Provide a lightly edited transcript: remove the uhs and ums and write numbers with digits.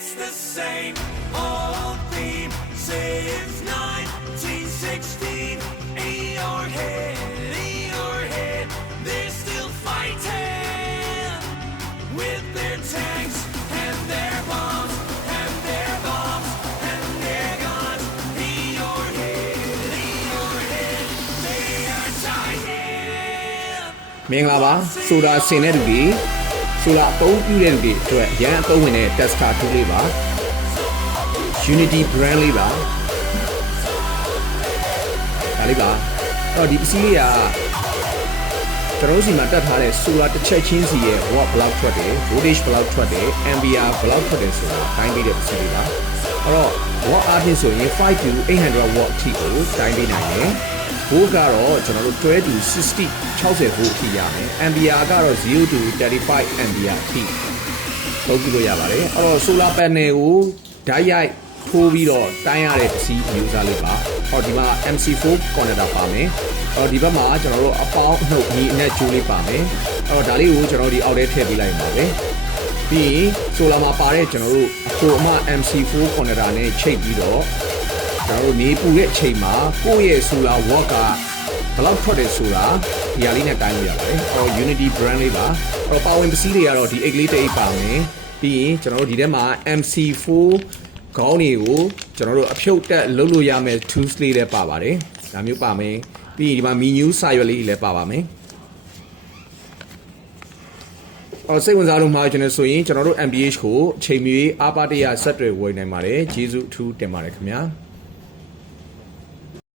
It's the same old theme since 1916. In your head, they're still fighting with their tanks and their bombs and their bombs and their guns. In your head, they are dying. မင်္ဂလာပါဆိုတာဆင်တဲ့လူတွေဆိုတာအသုံးပြုတဲ့လူတွေအတွက်ရန်အသုံးဝင်တဲ့ tester tool လေးပါ Unity brand လေးပါဒါလေးပါအဲ့တော့ဒီပစ္စည်းလေးကကျွန်တော်တို့စီမှာတက်ထားတဲ့ solar တစ်ချက်ချင်းစီရဲ့ watt ဘယ်လောက်ထွက်တယ် voltage ဘယ်လောက်ထွက်တယ် ampere ဘယ်လောက်ထွက်တယ်ဆိုတာတိုင်းပေးတဲ့ပစ္စည်းလေးပါအဲ့တော့ watt အားဖြင့်ဆိုရင်5 to 800 watt အထိကိုတိုင်းပေးနိုင်တယ်volt ကတော့ကျွန်တော်တို့12 to 60 60 volt အထိရမယ် ampere ကတော့0 to 35 ampere အထိသုံးပြလို့ရပါတယ်အဲ့တော့ solar panel ကိုဓာတ်ရိုက်ထိုးပြီးတော့တိုင်းရတဲ့ပစ္စည်းမျိုးစားလေးပါဟောဒီမှာ MC4 connector ပါမယ်အော်ဒီဘက်မှာကျွန်တော်တို့အပေါင်းအနှုတ်ညီအနက်ကျိုးလေးပါမယ်အဲ့တော့ဒါလေးကိုကျွန်တော်ဒီအောက်ထဲထည့်ပေးလိုက်ပါမယ်ပြီးရင် solar မှာပါတဲ့ကျွန်တော်တို့အကိုအမ MC4 connector နဲ့ချိတ်ပြီးတော့ကျွန်တော်တို့မြေပူတဲ့အချိန်မှာကိုယ့်ရဲ့ solar watt ကဘယ်လောက်ထွက်တယ်ဆိုတာဒီဟာလေးနဲ့တိုင်းလို့ရပါတယ်အော် Unity brand လေးပါအော်ပါဝင်ပစ္စည်းတွေကတော့ဒီအိတ်လေးတစ်အိတ်ပါမယ်ပြီးရင်ကျွန်တော်တို့ဒီထဲမှာ MC4 ခေါင်းတွေကိုကျွန်တော်တို့အဖြုတ်တက်လုပ်လို့ရမယ့် tools လေးလည်းပါပါတယ်ဒါမျိုးပါမယ်ပြီးရင်ဒီမှာ menu စာရွက်လေးလည်းပါပါမယ်အော်စိတ်ဝင်စားလို့မှာကျွန်တော်ဆိုရင်ကျွန်တော်တို့ MPH ကိုအချိန်မီအားပါတရဆက်တွေဝယ်နိုင်ပါတယ်ကျေးဇူးအထူးတင်ပါတယ်ခင်ဗျာ